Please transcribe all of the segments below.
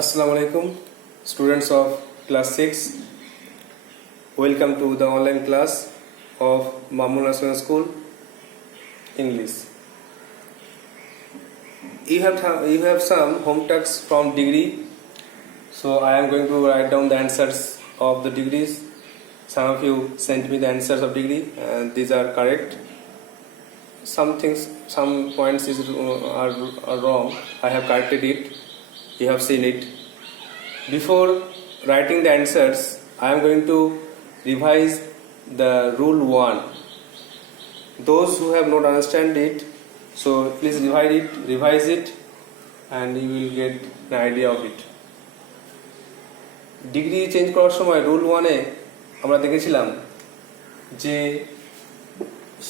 Assalamu alaikum, students of class 6. Welcome to the online class of Mamun National School English. You have some home tasks from degree, so I am going to write down the answers of the degrees. Some of you sent me the answers of degree, and these are correct. Some points are wrong. I have corrected it. You have seen it. Before writing the answers, I am going to revise the rule 1. Those who have not understand it, so please revise it, and you will get an idea of it. Degree change করার সময় rule 1-এ আমরা দেখেছিলাম যে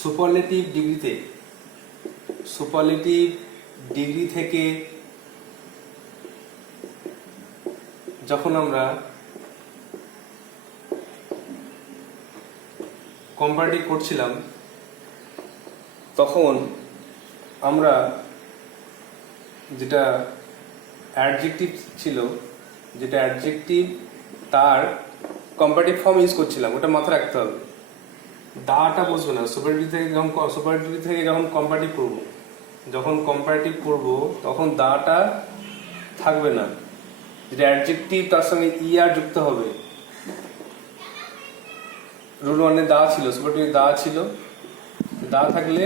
superlative degree থেকে যখন আমরা comparative করছিলাম তখন আমরা যেটা অ্যাডজেক্টিভ ছিল, যেটা অ্যাডজেক্টিভ তার কম্পারেটিভ ফর্ম ইউজ করছিলাম, ওটা মাথায় রাখতে হবে। দাটা বসবে না। সুপারলেটিভ থেকে যখন কম্পারেটিভ করব তখন দাটা থাকবে না, যেটা অ্যাডজেক্টিভ তার সঙ্গে ইআর যুক্ত হবে। রুল 1-এ দা ছিল, সুপারলেটিভে দা ছিল, দা থাকলে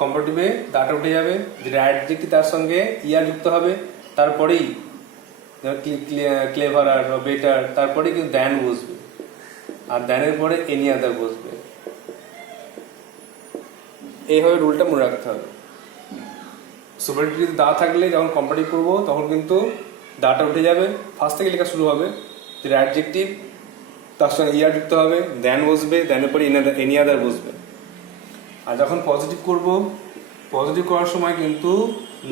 কম্পারেটিভে দাটা উঠে যাবে, যেটা অ্যাডজেক্টিভ তার সঙ্গে ইআর যুক্ত হবে, তারপরেই ক্লেভার আর বেটার, তারপরে কিন্তু দ্যান বসবে, আর দ্যানের পরে এনি আদার বসবে। এইভাবে রুলটা মনে রাখতে হবে। সুপারলেটিভে দা থাকলে যখন কম্পারেটিভ করবো তখন কিন্তু দাটা উঠে যাবে, ফার্স্ট থেকে লেখা শুরু হবে, যেটা অ্যাডজেক্টিভ তার সঙ্গে ইয়ার যুক্ত হবে, দ্যান বসবে, দ্যানের পরে এনি আদার বসবে। আর যখন পজিটিভ করার সময় কিন্তু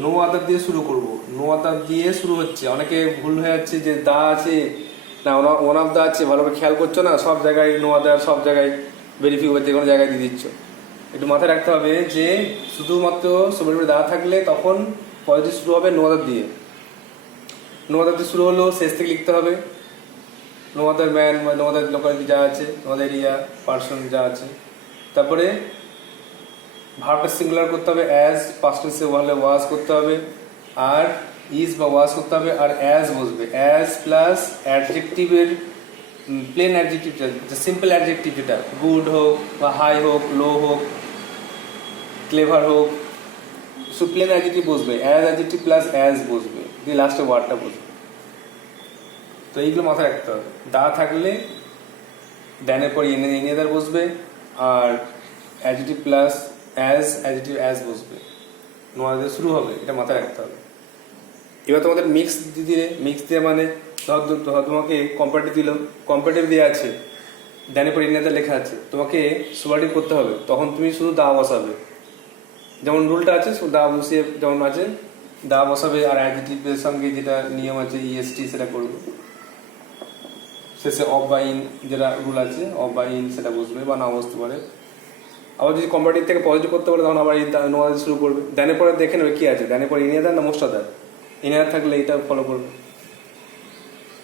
নো আদার দিয়ে শুরু করব। নো আদার দিয়ে শুরু হচ্ছে, অনেকে ভুল হয়ে যাচ্ছে যে দা আছে না ওয়ান অফ দা আছে, ভালো করে খেয়াল করছো না, সব জায়গায় নো আদার, সব জায়গায় ভেরিফিউ যে কোনো জায়গায় দিয়ে দিচ্ছ। একটু মাথায় রাখতে হবে যে শুধুমাত্র সুপারলেটিভে দা থাকলে তখন পজিটিভ শুরু হবে নো আদার দিয়ে। নো আদার দিয়ে শুরু হলো, শেষ থেকে লিখতে হবে নো আদার ম্যান বা নো আদার লোকালিটি যা আছে, নো আদার এরিয়া, পার্সন যা আছে। তারপরে ভার্বটা সিঙ্গুলার করতে হবে, অ্যাজ, পাস্ট টেন্সে হলে ওয়াজ করতে হবে, আর ইজ বা ওয়াজ করতে হবে, আর অ্যাজ বসবে। অ্যাজ প্লাস অ্যাডজেক্টিভের প্লেন অ্যাডজেক্টিভ, সিম্পল অ্যাডজেক্টিভ, যেটা গুড হোক বা হাই হোক, লো হোক, ক্লেভার হোক, সো প্লেন অ্যাডজেক্টিভ বসবে, অ্যাজ অ্যাডজেক্টিভ প্লাস অ্যাজ বসবে, দিয়ে লাস্টে ওয়ার্ডটা বসবে। তো এইগুলো মাথায় রাখতে হবে। দা থাকলে দ্যানের পর এনি আদার বসবে, আর অ্যাডজেক্টিভ প্লাস অ্যাডজেক্টিভ অ্যাজ বসবে, নো আদার শুরু হবে, এটা মাথায় রাখতে হবে। এবার তোমাদের মিক্স দিয়ে মানে তোমাকে কম্পারেটিভ দিয়ে আছে, দ্যানের পর এনি আদার লেখা আছে, তোমাকে সুপারলেটিভ করতে হবে, তখন তুমি শুধু দা বসাবে। যেমন রুলটা আছে দা বসিয়ে যেমন আছে দা বসাবে, আর অ্যাডজেক্টিভের সঙ্গে যেটা নিয়ম আছে ইএসটি সেটা করবে। শেষে অফ বা ইন যেটা রুল আছে, অফ বা ইন সেটা বসবে বা না বসতে পারে। আবার যদি কম্পারেটিভ থেকে পজিটিভ করতে পারে তখন আবার নো আদার শুরু করবে। দ্যানের পরে দেখে নেবে কি আছে, দ্যানের পরে এনি আদার না মোস্ট আদার, এনি আদার থাকলে এটা ফলো করবে।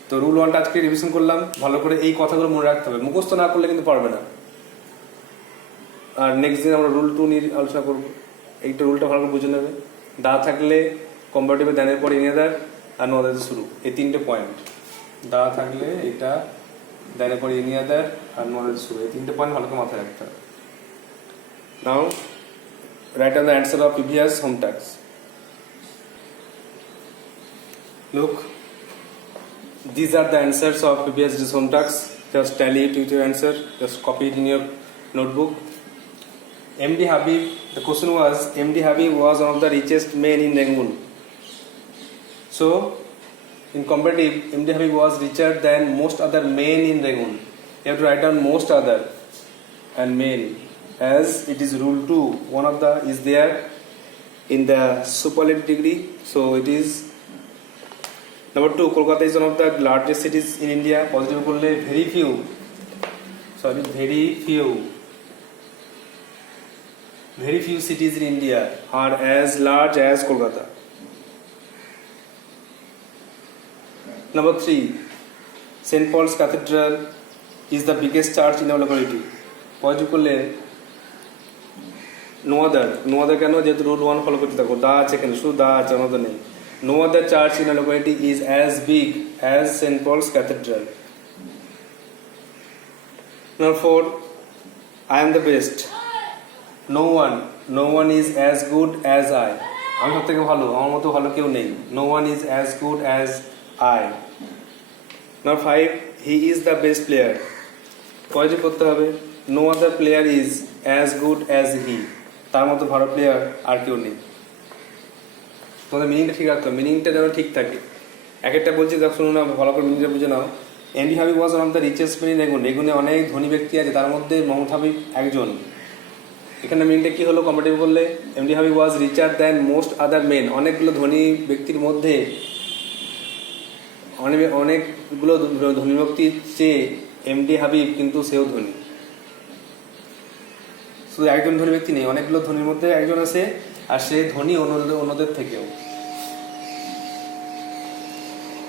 তো রুল 1টা আজকে রিভিশন করলাম, ভালো করে এই কথাগুলো মনে রাখতে হবে, মুখস্থ না করলে কিন্তু পারবে না। আর নেক্সট দিন আমরা রুল 2 নিয়ে আলোচনা করবো। এইটা রুলটা ভালো করে বুঝে নেবে। দা থাকলে কম্পারেটিভে দ্যানের পর এনি আদার আর নো আদার শুরু, এই 3টে পয়েন্ট। দা থাকলে এটা দ্যানের পর এনি আদার আর নো আদার শুরু, এই 3টে পয়েন্ট ভালো করে মাথায় রাখতে হবে। Now write down the answer of previous home tasks. Look, these are the answers of previous home tasks. Just tally it with your answer, just copy it in your notebook. MD Habib, the question was MD Habib was one of the richest men in Rangoon. So in comparative, MD Habib was richer than most other men in Rangoon. You have to write down most other and men, as it is rule 2, one of the is there in the superlative degree, so it is number 2. Kolkata is one of the largest cities in India. Positive korle very few Very few cities in India are as large as Kolkata. Number 3, St. Paul's Cathedral is the biggest church in our locality. Positive করলে no other কেন, যেহেতু rule 1 follow করতে থাকো, দা আছে এখানে, শুধু দা আছে, অন্য নেই। No other church in our locality is as big as St. Paul's Cathedral. Number 4, I am the best. No one is as good as I. আমি সব থেকে ভালো, আমার মতো ভালো কেউ নেই। No one is as good as I. Number 5, he is the best player. Positive করতে হবে, no other player is as good as he. তার মতো ভালো প্লেয়ার আর কেউ নেই। তোমাদের মিনিংটা ঠিক রাখতে হবে, মিনিংটা যেন ঠিক থাকে। এক একটা বলছি দেখ, শুনুন না, ভালো করে মিনিংটা বুঝে নাও। MD Habib was one of the richest man in Rangoon. রেগুনে অনেক ধনী ব্যক্তি আছে, তার মধ্যে মোহাম্মদ হাবিব একজন। এখানে মিনিংটা কি হলো কম্পারেটিভ করলে? MD Habib was richer than most other men. অনেকগুলো ধনী ব্যক্তির মধ্যে অনেকগুলো ধনী ব্যক্তির চেয়ে এমডি হাবিব কিন্তু সেও ধনী। শুধু একজন ধনী ব্যক্তি নেই, অনেকগুলো ধনীর মধ্যে একজন আছে, আর সে ধনী অন্যদের থেকেও।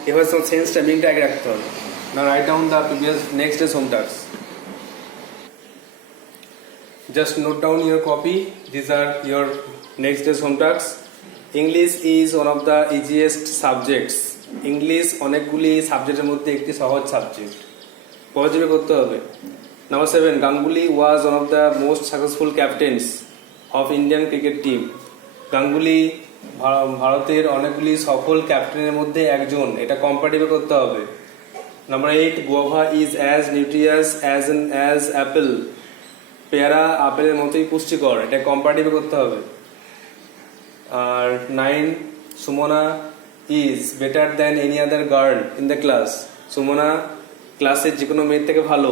এবার সেন্সটা মিনিংটা আগে রাখতে হবে। Now write down the previous next day's home tasks. Just note down your copy. These are your next day's home tasks. English is one of the easiest subjects. English অনেকগুলি সাবজেক্টের মধ্যে একটি সহজ সাবজেক্ট। পজিটিভ করতে হবে। Number 7, Ganguly was one of the most successful captains of Indian cricket team. Ganguly ভারতের অনেকগুলি সফল ক্যাপ্টেনের মধ্যে একজন, এটা কম্পারেটিভ করতে হবে। Number 8, guava is as nutritious as apple. পেয়ারা আপেলের মতোই পুষ্টিকর, এটা কম্পারেটিভ করতে হবে। আর 9, Sumana is better than any other girl in the class. Sumana ক্লাসের যে কোনো মেয়ের থেকে ভালো,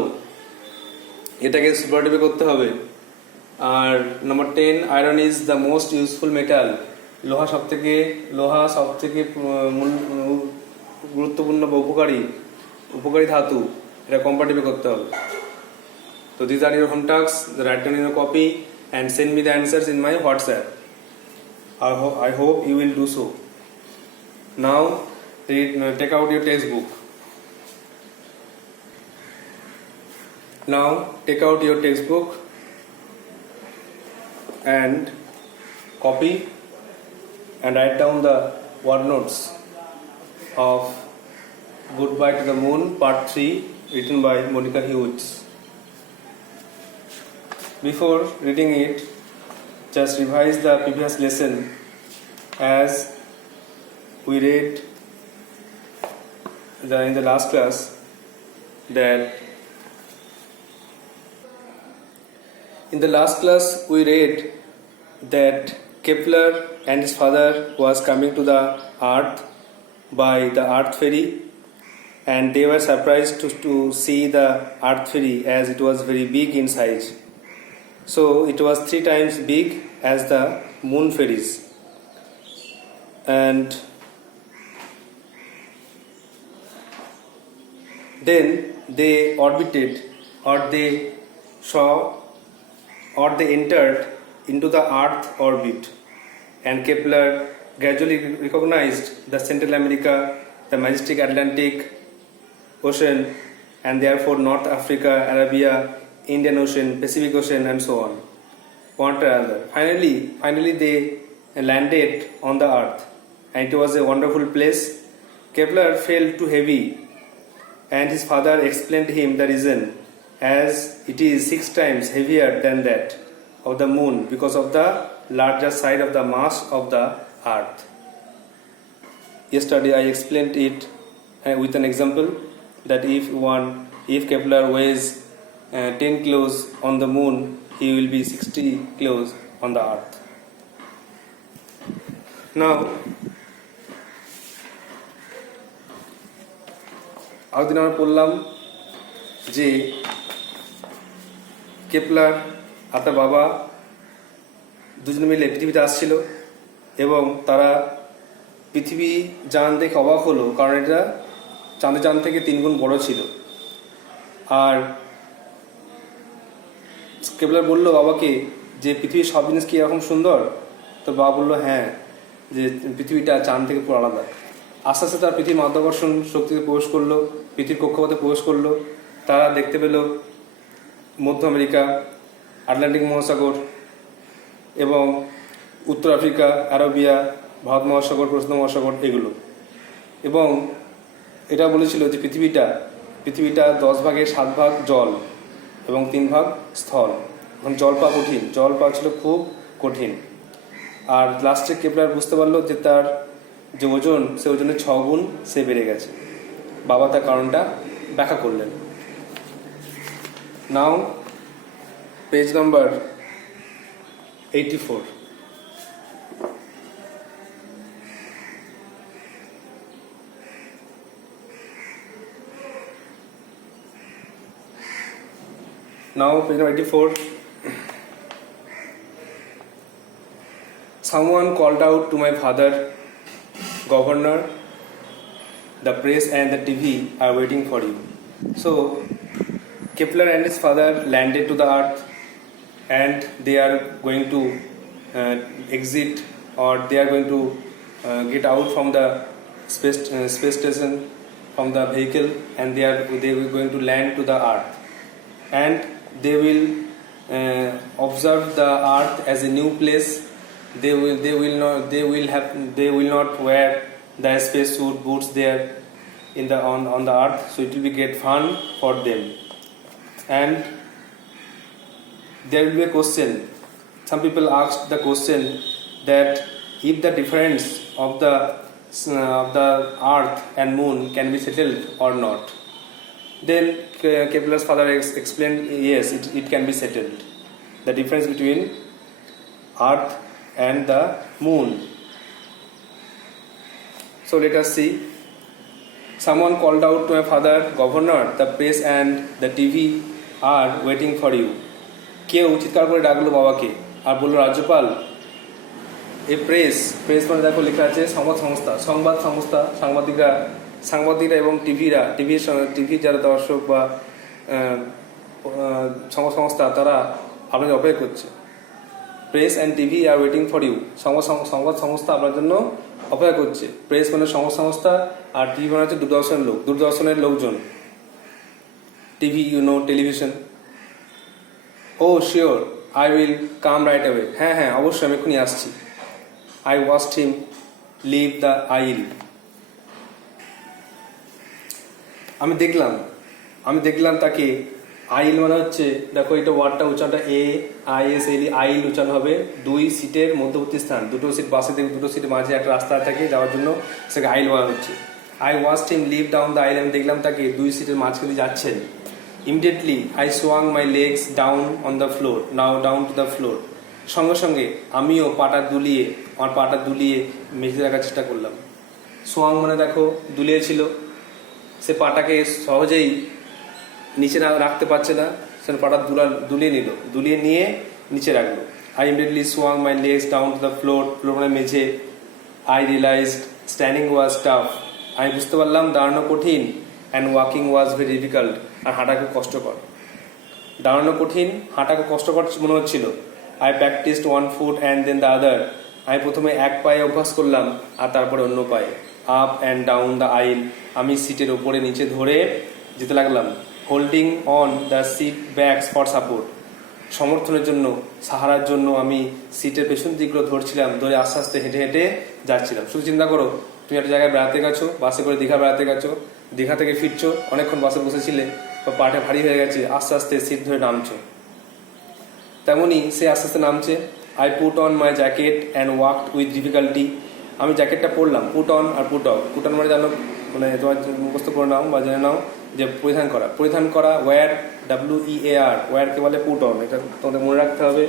এটাকে সুপারটিভ করতে হবে। আর number 10, iron is the most useful metal. লোহা সব থেকে গুরুত্বপূর্ণ বা উপকারী ধাতু, এটা কম্পারেটিভ করতে হবে। তো this are your home task, write down in your copy and send me the answers in my WhatsApp. I hope you will do so. Now take out your textbook. Now take out your textbook and copy and write down the word notes of Goodbye to the Moon Part 3 written by Monica Hughes. Before reading it, just revise the previous lesson as we read in the last class that in the last class we read that Kepler and his father was coming to the earth by the earth ferry, and they were surprised to see the earth ferry as it was very big in size. So it was 3 times big as the moon ferries, and then they orbited, or they saw, or they entered into the earth orbit, and Kepler gradually recognized the Central America, the majestic Atlantic Ocean, and therefore North Africa, Arabia, Indian Ocean, Pacific Ocean, and so on, one after another. Finally they landed on the earth, and it was a wonderful place. Kepler felt too heavy, and his father explained to him the reason, as it is 6 times heavier than that of the moon because of the larger side of the mass of the earth. Yesterday I explained it with an example that if Kepler weighs 10 kilos on the moon, he will be 60 kilos on the earth. Now আগদিন আমরা পড়লাম যে Kepler আর তার বাবা দুজনে মিলে পৃথিবীতে আসছিল, এবং তারা পৃথিবী যান দেখে অবাক হলো, কারণ এটা চাঁদের যান থেকে 3 গুণ বড় ছিল। আর কেপলার বললো বাবাকে যে পৃথিবীর সব জিনিস কি এরকম সুন্দর? তো বাবা বললো হ্যাঁ, যে পৃথিবীটা চাঁদ থেকে পুরো আলাদা। আস্তে আস্তে তারা পৃথিবীর মাধ্যাকর্ষণ শক্তিতে প্রবেশ করলো, পৃথিবীর কক্ষপথে প্রবেশ করলো। তারা দেখতে পেল মধ্য আমেরিকা, আটলান্টিক মহাসাগর এবং উত্তর আফ্রিকা, আরবিয়া, ভারত মহাসাগর, প্রশান্ত মহাসাগর এগুলো। এবং এটা বলেছিল যে পৃথিবীটা 10 ভাগের 7 ভাগ জল এবং 3 ভাগ স্থল। এখন জল পাওয়া কঠিন, জল পাওয়া ছিল খুব কঠিন। আর লাস্টে কেপলার বুঝতে পারলো যে তার যে ওজন, সে ওজনের 6 গুণ সে বেড়ে গেছে। বাবা তার কারণটা ব্যাখ্যা করলেন। নাও page number 84। Now page number 84. Someone called out to my father, Governor, the press and the TV are waiting for you. So Kepler and his father landed to the earth, and they are going to exit, or they are going to get out from the space station, from the vehicle, and they are going to land to the earth, and they will observe the earth as a new place. They will not wear the spacesuit boots there on the earth, so it will be great fun for them. And there will be a question. Some people asked the question that if the difference of the earth and moon can be settled or not. Then Kepler's father explained, yes, it can be settled. The difference between earth and the moon. So let us see. Someone called out to my father, Governor, the press and the TV are waiting for you. কেউ চিৎকার করে ডাকলো বাবাকে আর বললো, রাজ্যপাল, এই press মানে দেখো লেখা আছে সংবাদ সংস্থা, সাংবাদিকরা এবং টিভির যারা দর্শক বা সংবাদ সংস্থা, তারা আপনাদের অপেক্ষা করছে। Press and TV are waiting for you. সংবাদ সংস্থা আপনার জন্য অপেক্ষা করছে। প্রেস মানে সংবাদ সংস্থা, আর টিভি মানে হচ্ছে দূরদর্শনের লোকজন। TV, television. Oh sure, I will come right away. হ্যাঁ অবশ্যই, আমি এক্ষুনি আসছি। I watched him leave the aisle. আমি দেখলাম তাকে। আইল মানে হচ্ছে, দেখো এটা ওয়ার্ডটা উচ্চারণটা AISL, আইল উচ্চারণ হবে। 2 সিটের মধ্যবর্তী স্থান, দুটো সিট বাসে থেকে, দুটো সিটের মাঝে একটা রাস্তা থাকে যাওয়ার জন্য, সেটাকে আইল বলা হচ্ছে। I watched him leave down the aisle. আমি দেখলাম তাকে 2 সিটের মাঝখানে যাচ্ছেন। Immediately I swung my legs down on the floor, now down to the floor. সঙ্গে সঙ্গে আমিও আমার পাটা দুলিয়ে মেঝেতে রাখার চেষ্টা করলাম। সোয়াং মানে দেখো দুলিয়েছিল, সে পাটাকে সহজেই নিচে রাখতে পারছে না, সে পাটা দুলিয়ে নিয়ে নিচে রাখলো। I immediately swung my legs down to the floor মানে মেঝে। I realised standing was tough. আমি বুঝতে পারলাম দাঁড়ানো কঠিন। And walking was very difficult. আর হাঁটা খুব কষ্টকর। দাঁড়ানো কঠিন, হাঁটা খুব কষ্টকর মনে হচ্ছিল। I practised 1 foot and then the other. আমি প্রথমে এক পায়ে অভ্যাস করলাম আর তারপরে অন্য পায়ে। Up and down the aisle. আমি সিটের ওপরে নিচে ধরে যেতে লাগলাম। Holding on the seat bags for support. সমর্থনের জন্য, সাহারার জন্য আমি সিটের পেছন দিকগুলো ধরছিলাম, ধরে আস্তে আস্তে হেঁটে হেঁটে যাচ্ছিলাম। শুধু চিন্তা করো, তুমি একটা জায়গায় বেড়াতে গেছো, বাসে করে দীঘা বেড়াতে গেছো, দীঘা থেকে ফিরছো, অনেকক্ষণ বাসে বসেছিলে, পাটা ভারী হয়ে গেছে, আস্তে আস্তে সিট ধরে নামছো। তেমনই সে আস্তে আস্তে নামছে। I put on my jacket and walked with difficulty. আমি জ্যাকেটটা পরলাম। Put on or put off. Put on মানে জানো, মানে তোমার মুখস্থ করে নাও বা জেনে নাও যে পরিধান করা। ওয়্যার, WEAR, ওয়্যারকে বলে পুট অন। এটা তোমাদের মনে রাখতে হবে।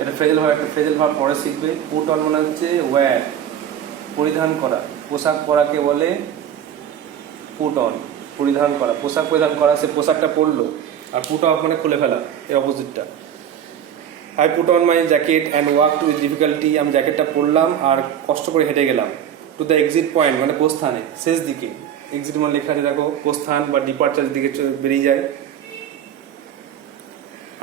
এটা ফ্রেজাল ভার্ব পরে শিখবে। পুট অন মানে হচ্ছে ওয়্যার, পরিধান করা। পোশাক পরাকে বলে পুট অন, পরিধান করা। পোশাক পরিধান করা, সে পোশাকটা পরলো। আর পুট অফ মানে খুলে ফেলা, এর অপোজিটটা। I put on my jacket and walked with difficulty. আমি জ্যাকেটটা পরলাম আর কষ্ট করে হেঁটে গেলাম। টু দ্য এক্সিট পয়েন্ট মানে প্রস্থানে, শেষ দিকে। এক্সিট মানে লেখা আছে দেখো, প্রস্থান বা ডিপার্চার দিকে বেরিয়ে যায়।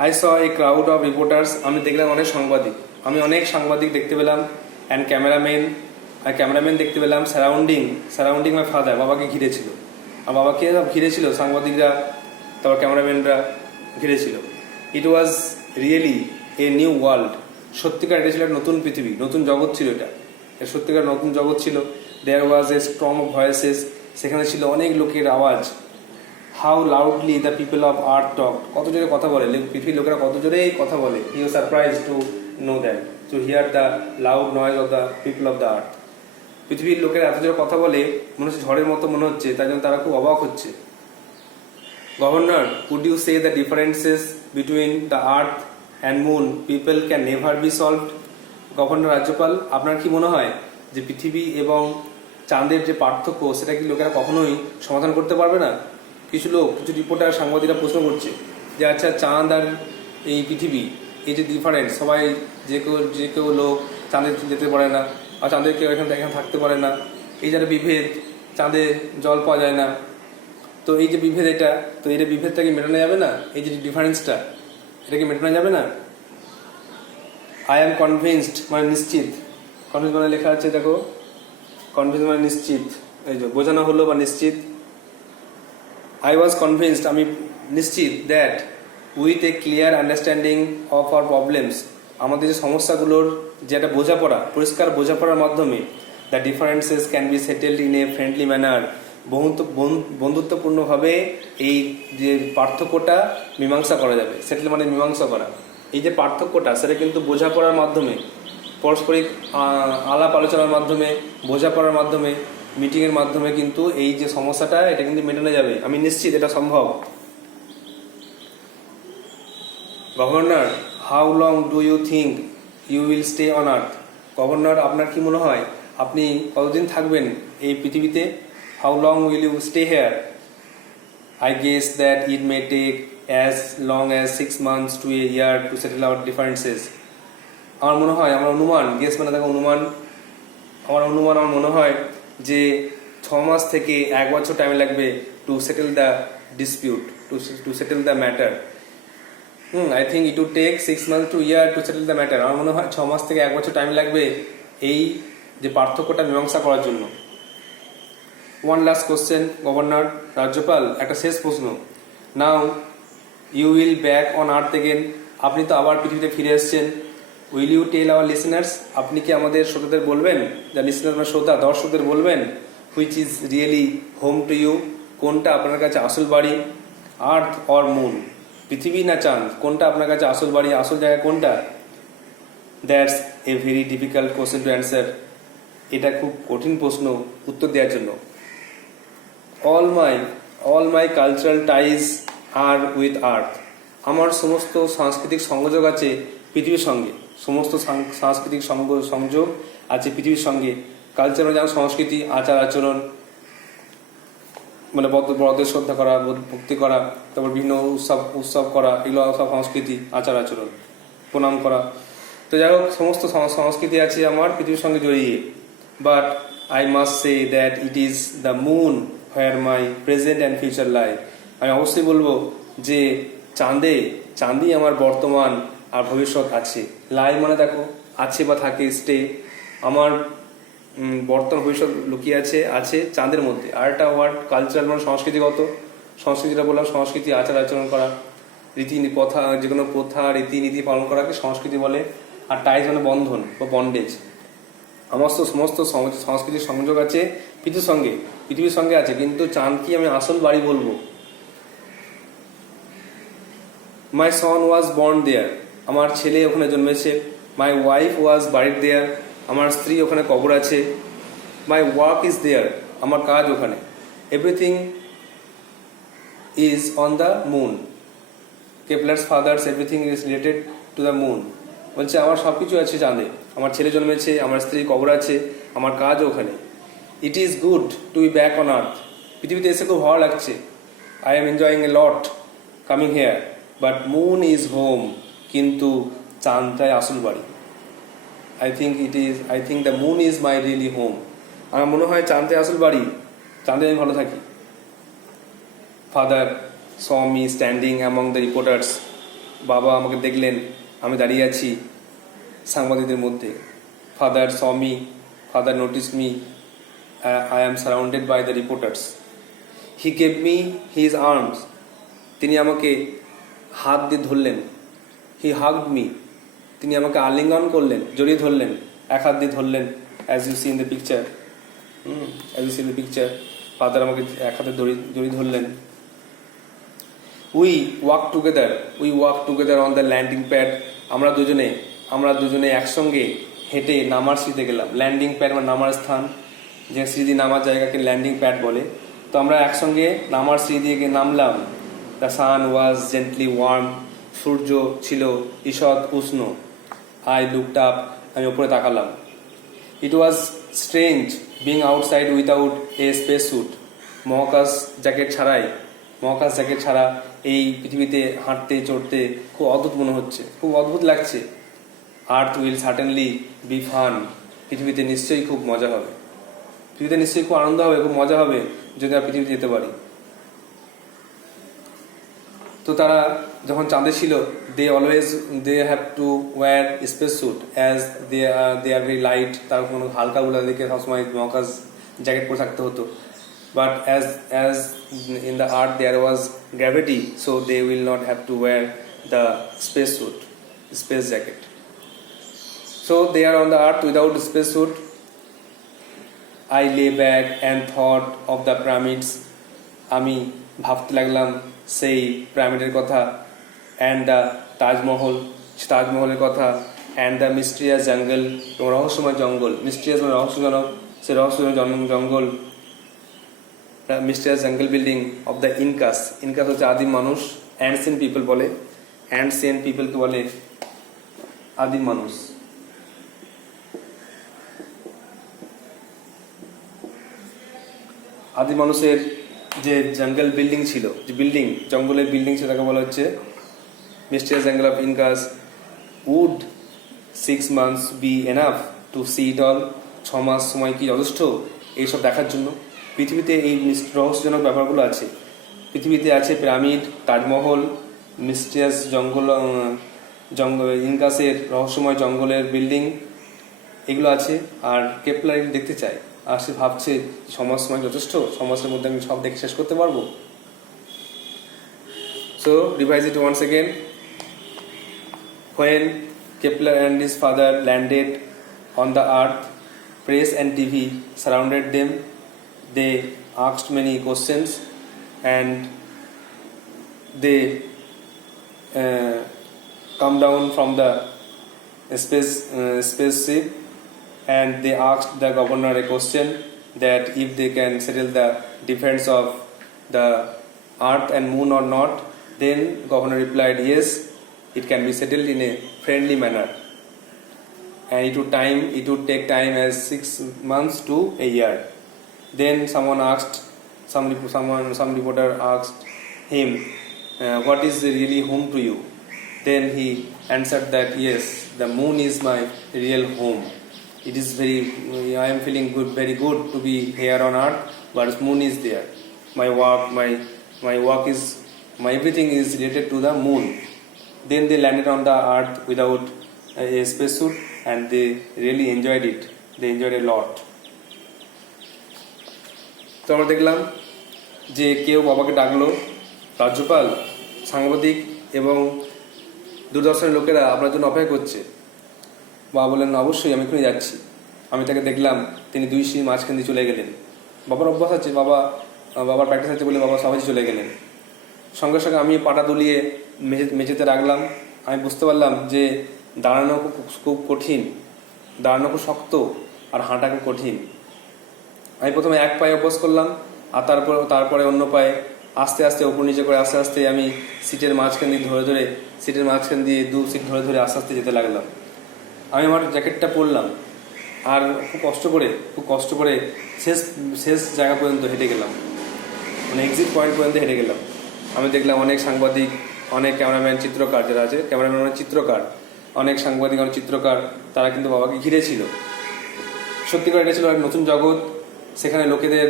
I saw a crowd of reporters. আমি দেখলাম অনেক সাংবাদিক দেখতে পেলাম। অ্যান্ড ক্যামেরাম্যান আর ক্যামেরাম্যান দেখতে পেলাম সারাউন্ডিং মাই ফাদার, বাবাকে ঘিরে ছিল। আর বাবাকে ঘিরে ছিল সাংবাদিকরা, তারপর ক্যামেরাম্যানরা ঘিরে ছিল। It was really a new world. সত্যিকার এটা ছিল একটা নতুন পৃথিবী, নতুন জগৎ ছিল এটা, সত্যিকার নতুন জগৎ ছিল। There was a strong of voices, সেখানে ছিল অনেক লোকের আওয়াজ। How loudly the people of Earth talk, কত জোরে কথা বলে পৃথিবীর লোকেরা, কত জোরে কথা বলে। He was surprise to know that, to hear the loud noise of the people of the Earth. পৃথিবীর লোকেরা এত জোরে কথা বলে, মনে হচ্ছে ঝড়ের মতো মনে হচ্ছে, তাই জন্য তারা খুব অবাক হচ্ছে। Governor, could you say the differences between the earth and moon people can never be solved? Governor, রাজ্যপাল, আপনার কি মনে হয় যে পৃথিবী এবং চাঁদের যে পার্থক্য, সেটা কি লোকেরা কখনোই সমাধান করতে পারবে না? কিছু রিপোর্টার, সাংবাদিকরা প্রশ্ন করছে যে আচ্ছা, চাঁদ আর এই পৃথিবী, এই যে ডিফারেন্স, সবাই যে কেউ লোক চাঁদে যেতে পারে না, আর চাঁদের কেউ এখানে থাকতে পারে না, এই যারা বিভেদ, চাঁদে জল পাওয়া যায় না, তো এই যে বিভেদ, এই বিভেদটা কি মেটানো যাবে না? এই যে ডিফারেন্সটা, এটা কি মেটানো যাবে না? আই এম কনভিন্সড, মানে নিশ্চিত। কনভিন্স মানে লেখা আছে, দেখো, কনভিন্স মানে নিশ্চিত, এই যে বোঝানো হলো বা নিশ্চিত। আই ওয়াজ কনভিন্সড, আমি নিশ্চিত, that with a clear understanding of our problems, আমাদের যে সমস্যাগুলোর যে একটা বোঝাপড়া, পরিষ্কার বোঝাপড়ার মাধ্যমে, the differences can be settled in a friendly manner, বন্ধুত্বপূর্ণভাবে এই যে পার্থক্যটা মীমাংসা করা যাবে। সেটেল মানে মীমাংসা করা। এই যে পার্থক্যটা, সেটা কিন্তু বোঝাপড়ার মাধ্যমে, পারস্পরিক আলাপ আলোচনার মাধ্যমে, বোঝাপড়ার মাধ্যমে, মিটিংয়ের মাধ্যমে কিন্তু এই যে সমস্যাটা, এটা কিন্তু মেটানো যাবে। আমি নিশ্চিত এটা সম্ভব। Governor, how long do you think you will stay on earth? Governor, আপনার কি মনে হয় আপনি কতদিন থাকবেন এই পৃথিবীতে? How long will you stay here? I guess that it may take as long as 6 months to a year to settle our differences. আমার মনে হয়, আমার অনুমান, গেস মানে দেখো অনুমান, আমার মনে হয় যে 6 মাস থেকে 1 বছর টাইম লাগবে to settle the dispute, to settle the matter. I think it would take 6 months to a year to settle the matter. আমার মনে হয় 6 মাস থেকে 1 বছর টাইম লাগবে এই যে পার্থক্যটা মীমাংসা করার জন্য। ওয়ান লাস্ট কোশ্চেন, গভর্নর, রাজ্যপাল, একটা শেষ প্রশ্ন। Now you will back on earth again, আপনি তো আবার পৃথিবীতে ফিরে এসেছেন। Will you tell our listeners, আপনি কি আমাদের শ্রোতাদের বলবেন, যা লিসেনার মানে শ্রোতা, দর্শকদের বলবেন, which is really home to you, কোনটা আপনার কাছে আসল বাড়ি? আর্থ অর মুন, পৃথিবী না চাঁদ, কোনটা আপনার কাছে আসল বাড়ি, আসল জায়গা কোনটা? That's a very difficult question to answer. এটা খুব কঠিন প্রশ্ন উত্তর দেওয়ার জন্য। All my cultural ties are with Earth, আমার সমস্ত সাংস্কৃতিক সংযোগ আছে পৃথিবীর সঙ্গে, সমস্ত সাংস্কৃতিক সংযোগ আছে পৃথিবীর সঙ্গে। কালচার মানে যেমন সংস্কৃতি, আচার আচরণ, মানে বড়দের শ্রদ্ধা করা, ভক্তি করা, তারপর বিভিন্ন উৎসব করা, এগুলো সব সংস্কৃতি, আচার আচরণ, প্রণাম করা। তো যাই হোক, সমস্ত সংস্কৃতি আছে আমার পৃথিবীর সঙ্গে জড়িয়ে। But I must say that it is the moon where my present and future lie. আমি অবশ্যই বলবো যে চাঁদই আমার বর্তমান আর ভবিষ্যৎ আছে। লাই মানে দেখো, আছে বা থাকে, স্টে, আমার বর্তমান ভবিষ্যৎ লুকিয়ে আছে চাঁদের মধ্যে। আর একটা ওয়ার্ড কালচারাল মানে সংস্কৃতিগত, সংস্কৃতিটা বললাম, সংস্কৃতি, আচার আচরণ করা, প্রথা, যে কোনো প্রথা রীতিনীতি পালন করাকে সংস্কৃতি বলে। আর টাইজ মানে বন্ধন বা বন্ডেজ। আমার তো সমস্ত সংস্কৃতির সংযোগ আছে পৃথিবীর সঙ্গে আছে, কিন্তু চাঁদ কি আমি আসল বাড়ি বলবো? মাই সন ওয়াজ বর্ন দেয়ার, আমার ছেলে ওখানে জন্মেছে। মাই ওয়াইফ ওয়াজ বারিড দেয়ার, আমার স্ত্রী ওখানে কবর আছে। মাই ওয়ার্ক ইজ দেয়ার, আমার কাজ ওখানে। Everything is on the moon, Kepler's father's everything is related to the moon. বলছে আমার সব কিছু আছে চাঁদে, আমার ছেলে জন্মেছে, আমার স্ত্রী কবর আছে, আমার কাজও ওখানে। It is good to be back on earth, পৃথিবীতে এসে খুব ভালো লাগছে। I am enjoying a lot coming here, but moon is home, কিন্তু চাঁদটাই আসল বাড়ি। I think the moon is my really home. আমার মনে হয় চাঁদটাই আসল বাড়ি, চাঁদে আমি ভালো থাকি। Father saw me standing among the reporters, বাবা আমাকে দেখলেন, আমি দাঁড়িয়ে আছি সাংবাদিকদের মধ্যে। Father saw me Father noticed me. I am surrounded by the reporters. He gave me his arms. তিনি আমাকে হাত দিয়ে ধরলেন। He hugged me. তিনি আমাকে আলিঙ্গন করলেন, জড়িয়ে ধরলেন, এক হাত দিয়ে ধরলেন, as you see in the picture. As you see in the picture, father আমাকে এক হাতে জড়িয়ে ধরলেন। We walked together on the landing pad. আমরা দুজনে একসঙ্গে হেঁটে নামার সিঁড়িতে গেলাম। ল্যান্ডিং প্যাড মানে নামার স্থান, যে সিঁড়ি নামার জায়গাকে ল্যান্ডিং প্যাড বলে। তো আমরা একসঙ্গে নামার সিঁড়ি দিয়ে নামলাম। The sun was gently warm. সূর্য ছিল ঈষৎ উষ্ণ। I looked up. আমি উপরে তাকালাম। It was strange being outside without a space suit. মহাকাশ জ্যাকেট ছাড়া এই পৃথিবীতে হাঁটতে চড়তে খুব অদ্ভুত মনে হচ্ছে, খুব অদ্ভুত লাগছে। আর্থ উইল সার্টেনলি বি ফান. পৃথিবীতে নিশ্চয়ই খুব মজা হবে, পৃথিবীতে নিশ্চয়ই খুব আনন্দ হবে, খুব মজা হবে যদি আমরা পৃথিবীতে যেতে পারি। তো তারা যখন চাঁদে ছিল, they have to wear space suit as they are very light. তারা কোনো হালকা গুলা দেখে সবসময় মহাকাশ জ্যাকেট পরে থাকতে হতো। But as in the earth there was gravity, so they will not have to wear the space jacket. So they are on the earth without space suit. I lay back and thought of the pyramids. আমি ভাবতে লাগলাম সেই পিরামিডের কথা, and the তাজমহলের কথা, and the mysterious jungle, রহস্যময় জঙ্গল। মিস্টিরিয়াস মানে রহস্যজনক, সেই রহস্যজনক জঙ্গল। মিস্টিরিয়াস জঙ্গল বিল্ডিং অফ দ্য ইনকাস হচ্ছে আদিম মানুষ। অ্যান্সিয়েন্ট পিপল বলে, অ্যান্সিয়েন্ট পিপলকে বলে আদিম মানুষ। আদিম মানুষের যে জঙ্গল বিল্ডিং ছিল, যে জঙ্গলের বিল্ডিং ছিল, তাকে বলা হচ্ছে মিস্টিরিয়াস জঙ্গল of Incas. Would 6 months be enough to see it all? 6 মাস সময় কি যথেষ্ট এইসব দেখার জন্য? পৃথিবীতে এই রহস্যজনক ব্যাপারগুলো আছে। পৃথিবীতে আছে পিরামিড, তাজমহল, মিস্টিরিয়াস জঙ্গল, ইনকাসের রহস্যময় জঙ্গলের বিল্ডিং, এগুলো আছে। আর কেপলার দেখতে চায়, আর সে ভাবছে সময় যথেষ্ট, সমাজের মধ্যে আমি সব দেখে শেষ করতে পারবো। So revise it once again. When Kepler and his father landed on the earth, press and TV surrounded them. They asked many questions, and they come down from the spaceship, and they asked the governor a question that if they can settle the difference of the earth and moon or not. Then governor replied, yes, it can be settled in a friendly manner, and it would take time as 6 months to a year. Then some reporter asked him, what is really home to you? Then he answered that yes, the moon is my real home. I am feeling very good to be here on earth, but moon is there. My work is, my everything is related to the moon. Then they landed on the earth without a spacesuit, and they really enjoyed it. They enjoyed a lot. তো আমরা দেখলাম যে কেউ বাবাকে ডাকলো, রাজ্যপাল, সাংবাদিক এবং দূরদর্শনের লোকেরা আপনার জন্য অপেক্ষা করছে। বাবা বললেন, অবশ্যই, আমি এখনই যাচ্ছি। আমি তাকে দেখলাম, তিনি 2 সিঁড়ির মাঝখান দিয়ে চলে গেলেন। বাবার অভ্যাস আছে, বাবার প্র্যাকটিস আছে বলে বাবা সহজে চলে গেলেন। সঙ্গে সঙ্গে আমি পাটা দুলিয়ে মেঝেতে রাখলাম। আমি বুঝতে পারলাম যে দাঁড়ানো খুব কঠিন, দাঁড়ানো খুব শক্ত, আর হাঁটা খুব কঠিন। আমি প্রথমে এক পায়ে অভ্যাস করলাম, আর তারপরে অন্য পায়ে আস্তে আস্তে উপর নিচে করে আস্তে আস্তে আমি সিটের মাঝখান দিয়ে সিটের মাঝখান দিয়ে 2 সিট ধরে আস্তে আস্তে যেতে লাগলাম। আমি আমার জ্যাকেটটা পরলাম, আর খুব কষ্ট করে শেষ জায়গা পর্যন্ত হেঁটে গেলাম, মানে এক্সিট পয়েন্ট পর্যন্ত হেঁটে গেলাম। আমি দেখলাম অনেক সাংবাদিক, অনেক ক্যামেরাম্যান, চিত্রকার যারা আছে, অনেক সাংবাদিক, অনেক চিত্রকার, তারা কিন্তু বাবাকে ঘিরে ছিল। সত্যি করে এটা ছিল এক নতুন জগৎ। সেখানে লোকেদের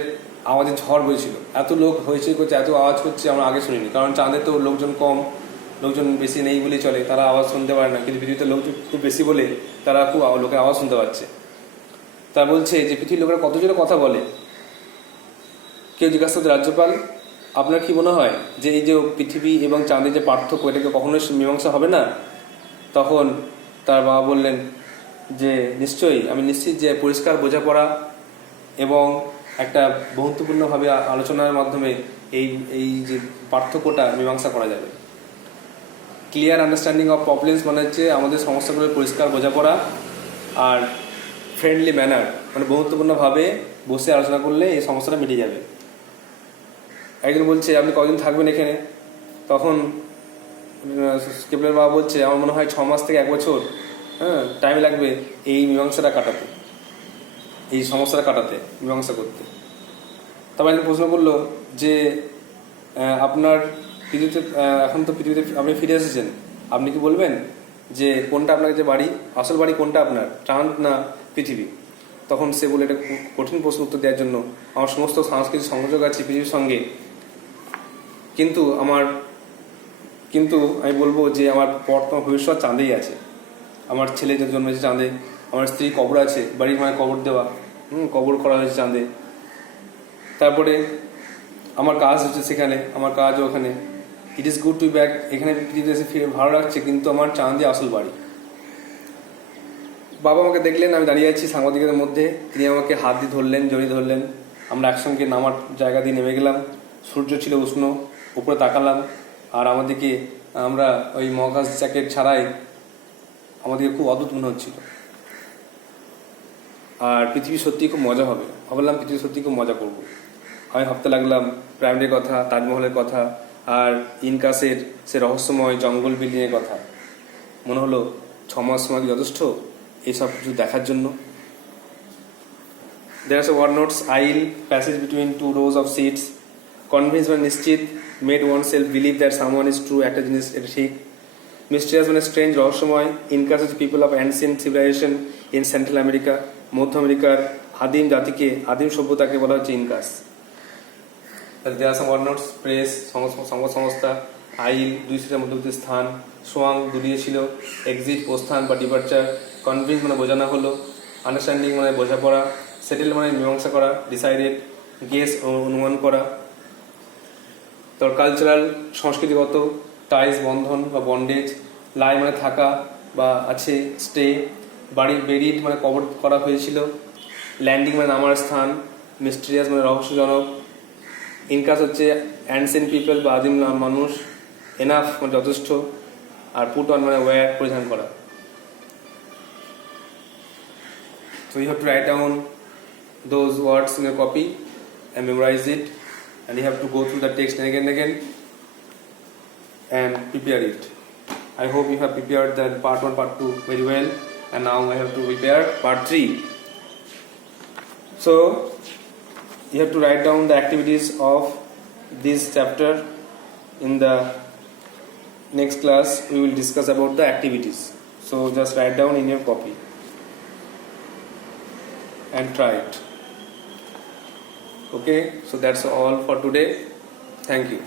আওয়াজের ঝড় বইছিল, এত লোক হইচই করছে, এত আওয়াজ করছে আমরা আগে শুনিনি। কারণ চাঁদে তো লোকজন বেশি নেই বলেই চলে, তারা আওয়াজ শুনতে পারে না। কিন্তু পৃথিবীতে লোকজন খুব বেশি বলে তারা খুব লোকের আওয়াজ শুনতে পাচ্ছে। তা বলছে যে পৃথিবীর লোকেরা কত জোরে কথা বলে। কেউ জিজ্ঞাসা করতে রাজ্যপাল, আপনার কি মনে হয় যে এই যে পৃথিবী এবং চাঁদের যে পার্থক্য, এটাকে কখনোই মীমাংসা হবে না? তখন তার বাবা বললেন যে নিশ্চয়ই, আমি নিশ্চিত যে পরিষ্কার বোঝাপড়া এবং একটা বন্ধুত্বপূর্ণভাবে আলোচনার মাধ্যমে এই এই যে পার্থক্যটা মীমাংসা করা যাবে। ক্লিয়ার আন্ডারস্ট্যান্ডিং অফ প্রবলেমস মানে হচ্ছে আমাদের সমস্যাগুলোর পরিষ্কার বোঝাপড়া, আর ফ্রেন্ডলি ম্যানার মানে বন্ধুত্বপূর্ণভাবে বসে আলোচনা করলে এই সমস্যাটা মিটে যাবে। একজন বলছে আপনি কদিন থাকবেন এখানে? তখন কেপলার বাবা বলছে আমার মনে হয় 6 মাস থেকে 1 বছর টাইম লাগবে এই মীমাংসাটা কাটাতে, এই সমস্যাটা কাটাতে, মীমাংসা করতে। তারপর একজন প্রশ্ন করলো যে আপনার পৃথিবীতে এখন তো পৃথিবীতে আপনি ফিরে এসেছেন, আপনি কি বলবেন যে কোনটা আপনার যে বাড়ি, আসল বাড়ি কোনটা আপনার, চাঁদ না পৃথিবী? তখন সে বলে এটা কঠিন প্রশ্ন উত্তর দেওয়ার জন্য আমার সমস্ত সাংস্কৃতিক সংযোগ আছে পৃথিবীর সঙ্গে, কিন্তু আমি বলবো যে আমার বর্তমান ভবিষ্যৎ চাঁদেই আছে। আমার ছেলে যে জন্মেছে চাঁদে, আমার স্ত্রী কবর আছে, বাড়ির মায়ের কবর দেওয়া, কবর করা হয়েছে চাঁদে। তারপরে আমার কাজ হচ্ছে সেখানে, আমার কাজ ওখানে। It is good to back, এখানে পৃথিবীতে এসে ফিরে ভালো লাগছে, কিন্তু আমার চাঁদে আসল বাড়ি। বাবা আমাকে দেখলেন আমি দাঁড়িয়ে আছি সাংবাদিকদের মধ্যে, তিনি আমাকে হাত দিয়ে ধরলেন, জড়িয়ে ধরলেন। আমরা একসঙ্গে নামার জায়গা দিয়ে নেমে গেলাম। সূর্য ছিল উষ্ণ, উপরে তাকালাম, আর আমাদেরকে আমরা ওই মহাকাশ জ্যাকেট ছাড়াই আমাদেরকে খুব অদ্ভুত মনে হচ্ছিল। আর পৃথিবী সত্যি খুব মজা হবে, ভাবলাম পৃথিবী সত্যি খুব মজা করব। আমি ভাবতে লাগলাম প্রাইমারির কথা, তাজমহলের কথা, আর ইনকাসের সে রহস্যময় জঙ্গল বিল্ডিংয়ের কথা। মনে হলো 6 মাস সময় যথেষ্ট এইসব কিছু দেখার জন্য। There are some word notes: aisle, passage between 2 rows of seats, convince বা নিশ্চিত, made oneself believe that someone is true, একটা জিনিস এটা ঠিক। Mysterious মানে strange, রহস্যময়। Incas is people of ancient civilization in Central America, মধ্য আমেরিকার আদিম জাতিকে, আদিম সভ্যতাকে বলা হচ্ছে incus. There are some word notes: press, সংবাদ সংস্থা, আইল, 2 সিটের মধ্যবর্তী স্থান, সোয়াং, দুলিয়ে ছিল, এক্সিট, প্রস্থান বা ডিপার্চার, কনভিন্স মানে বোঝানো হলো, আন্ডারস্ট্যান্ডিং মানে বোঝাপড়া, সেটেল মানে মীমাংসা করা, ডিসাইডেড, গেস অনুমান করা। তো কালচারাল সংস্কৃতিগত, টাইজ বন্ধন বা বন্ডেজ, লাই মানে থাকা বা আছে, স্টে, বাড়ি, বেরিড মানে কবর করা হয়েছিল, ল্যান্ডিং মানে নামার স্থান, মিস্টেরিয়াস মানে রহস্যজনক, ইনকাস হচ্ছে অ্যানসেন্ট পিপল বা আদিম মানুষ, এনাফ মানে যথেষ্ট, আর পুট অন মানে ওয়্যার পরিধান করা। So you have to write down those words in a copy and memorize it, and you have to go through the text again and again and prepare it. I hope you have prepared the part 1, part 2 very well, and now I have to prepare part 3. So you have to write down the activities of this chapter. In the next class we will discuss about the activities, so just write down in your copy and try it. Okay, so that's all for today. Thank you.